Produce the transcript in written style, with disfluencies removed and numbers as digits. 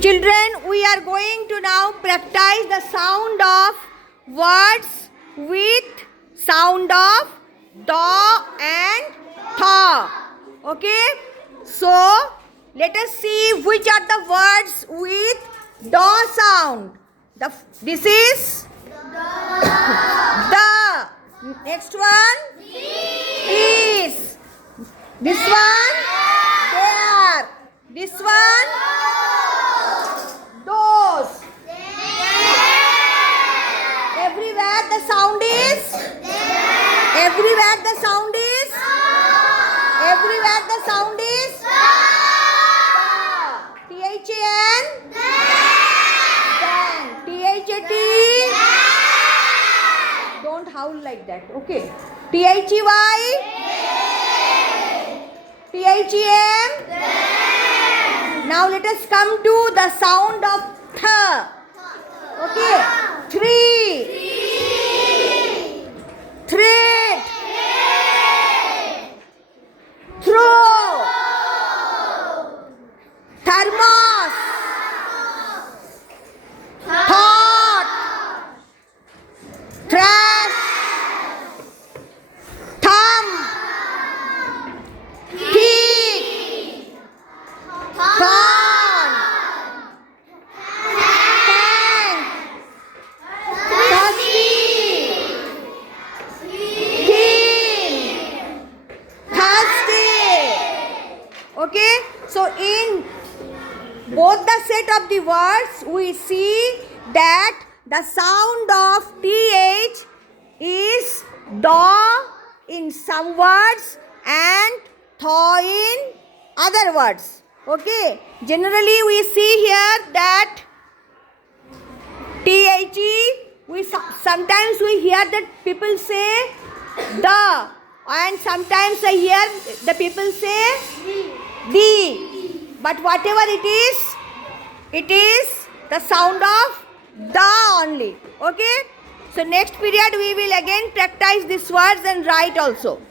Children, we are going to now practice the sound of words with sound of da and tha. Okay? So, let us see which are the words with da sound. This is the. Next one is. This one there. This one those. Everywhere the sound is. Everywhere the sound is. Everywhere the sound is. T-H-A-N. Then. T-H-A-T. Don't howl like that. Okay. T-H-E-Y. T-H-E-M. Now let us come to the sound of th. Okay. Three. Thread. Throw. Thermos. Thought. Trash. Thumb. Teeth. Corn. Tank. Thirsty. Thin. Thirsty. Okay, so in both the set of the words we see that the sound of th is da in some words and tha in other words. Okay, generally we see here that the sometimes we hear that people say the, and sometimes I hear the people say the. But whatever it is the sound of the only. Okay, so next period we will again practice these words and write also.